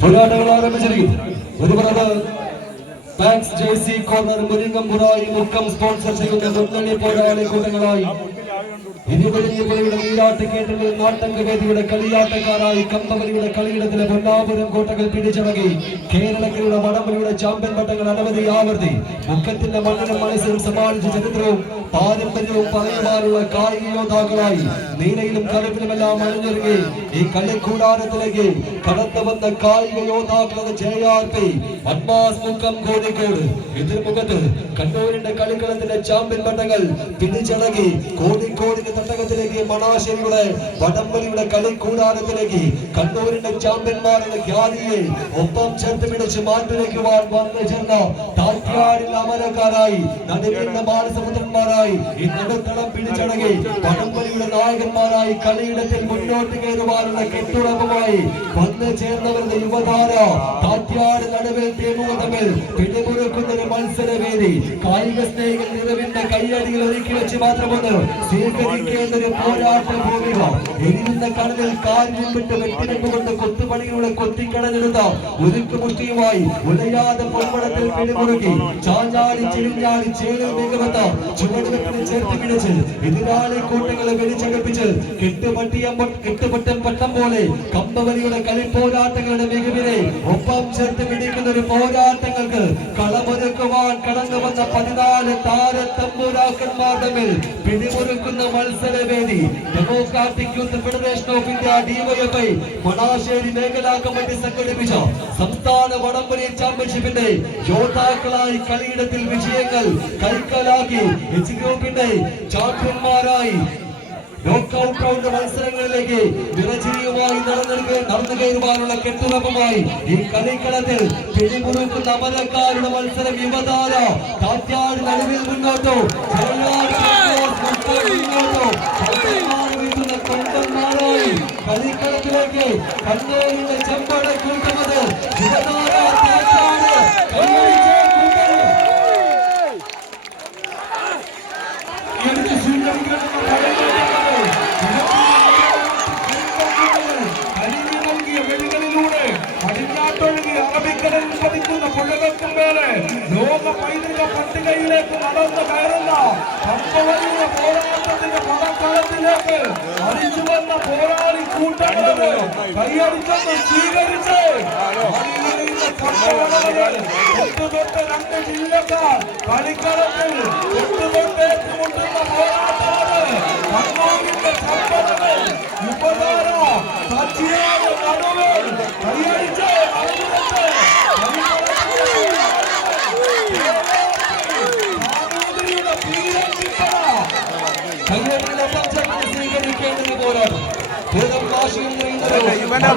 പോരാട്ടങ്ങൾ ആരംഭിച്ചിരിക്കുന്നു ഒരു പുറത്ത് Max J C corner Muringampurayi Mukkam sponsor ചെയ്യുന്ന മുന്നണി പോരാളി കൂട്ടങ്ങളായി നാട്ടങ്ക കളിയാട്ടക്കാരായി കമ്പവലിയുടെ കളിയിടത്തിലെ പൊന്നാപുരം കോട്ടകൾ പിടിച്ചടങ്ങി. കേരളക്കരയുടെ വടംവലിയുടെ ചാമ്പ്യൻ പട്ടങ്ങൾ അനവധി ആവർത്തി. മുക്കത്തിന്റെ മണ്ണിനും മനസ്സിലും സമ്മാനിച്ച ചരിത്രവും പാരമ്പര്യവും പറയുവാനുള്ള കായിക യോദ്ധാക്കളായി നീലയിലും കറുപ്പിലുമെല്ലാം അണിഞ്ഞൊരുങ്ങി ഈ കളിക്കൂടാരത്തിലേക്ക് കടന്നു വന്ന കായിക യോദ്ധാക്കളത് ജയാർത്തി മുക്കം കോഴിക്കോട്. എതിർമുഖത്ത് കണ്ണൂരിന്റെ കളിക്കളത്തിന്റെ ചാമ്പ്യൻ പട്ടങ്ങൾ പിടിച്ചടങ്ങി കോഴിക്കോടിന്റെ തട്ടകത്തിലേക്ക് മണാശ്ശേരിയുടെ വടംവലിയുടെ കളിക്കൂടാരത്തിലേക്ക് കണ്ണൂരിന്റെ ചാമ്പ്യന്മാരുടെ ഖ്യാതിയെ ഒപ്പം ചേർത്ത് പിടിച്ച് മാറ്റിവെക്കുവാൻ വന്നു ചേർന്ന താത്യാടിൽ അമരക്കാരായി നടുവിന്റെ ബാലസമുദ്രന്മാരായി ഈ നടുത്തളം പിടിച്ചടങ്ങി വടംവലിയുടെ നായകന്മാരായി കളിയിടത്തിൽ മുന്നോട്ട് കയറുവാനുള്ള കെട്ടുറപ്പുമായി വന്നു ചേർന്നവരുടെ യുവതാര താത്യാട് നടുവിൽ ടീമുകൾ തമ്മിൽ പിടിമുറുക്കുന്നൊരു മത്സരവേദി. കായിക സ്നേഹികൾ നിറവിന്റെ കയ്യടികൾ ഒരുക്കി വെച്ച് മാത്രമൊന്ന് സ്വീകരിക്കേണ്ട ഒരു പോരാട്ട ഭൂമിക. എരിയുന്ന കടലിൽ കാലിൽ വിട്ട് വെട്ടിനിപ്പ് കൊണ്ട് കൊത്തുപണികളുടെ കൊത്തിക്കടലെടുത്ത ഒരുക്കുമുട്ടിയുമായി ഉലയാതെ പൊന്മടത്തിൽ പിടിമുറുക്കി. ചാഞ്ചാടി ചിരിഞ്ഞാടി ചേരിൽ മികവത്ത ചുവടുവെപ്പിനെ ചേർത്ത് പിടിച്ച് എതിരാളി കൂട്ടങ്ങളെ വെടിച്ചടുപ്പിച്ച് കെട്ടുപട്ടിയ കെട്ടുപട്ടം പട്ടം പോലെ കമ്പവലിയുടെ കളിപ്പോരാട്ടങ്ങളുടെ മികവിനെ ഒപ്പം ചേർത്ത് പിടിക്കുന്ന ഒരു പോരാട്ടങ്ങൾക്ക് കളമൊരുക്കുവാൻ കടന്നു വന്ന പതിനാല് താരത്തമ്പുരാക്കന്മാർ തമ്മിൽ പിടിമുറുക്കുന്ന മത്സരവേദി. Democratic youth federation of India DYFI Manassery മേഖലാ കമ്മിറ്റി സംഘടിപ്പിച്ച. സംസ്ഥാന വടംവലി ചാമ്പ്യൻഷിപ്പിന്റെ യോദ്ധാക്കളായി കളിയിടത്തിൽ വിജയങ്ങൾ കൈക്കലാക്കി എച്ച് ഗ്രൂപ്പിന്റെ ചാമ്പ്യന്മാരായി നോക്കൌട്ട് റൗണ്ട് മത്സരങ്ങളിലേക്ക് നടന്നെടുക്ക നടന്നു കയറുവാനുള്ള കെട്ടുറപ്പുമായി ഈ കളിക്കളത്തിൽ പിടിമുറുക്കുന്ന അമരക്കാരുടെ മത്സരം യുവതാര കാറ്റാട് നടുവിൽ മുന്നോട്ടോ. മുന്നോട്ട്. കളിക്കളത്തിലേക്ക് കണ്ണേറിന്റെ ചെമ്പട കൂട്ടുന്നത് പടിഞ്ഞാട്ടൊഴുകി അറബിക്കടലിൽ പതിക്കുന്ന പുഴകൾക്കും മേലെ ലോക പൈതൃക പട്ടികയിലേക്ക് നടന്നു കയറുന്ന പമ്പവലിയ പോരാട്ടത്തിന്റെ പടക്കളത്തിലേക്ക് അരിച്ചു വന്ന പോരാളി കൂട്ടങ്ങളത് കൈയടിച്ചൊന്ന് സ്വീകരിച്ച് പമ്പവലകൾ തൊട്ടുതൊട്ട് രണ്ട് ജില്ലക്കാർ കളിക്കളത്തിൽ ഏറ്റുമുട്ടുന്ന കയ്യേറിൽ അപർച്ചത്തിന് സ്വീകരിക്കേണ്ടത് പോരാണ് ഭേദം കാശിയിൽ നിറയുന്നത്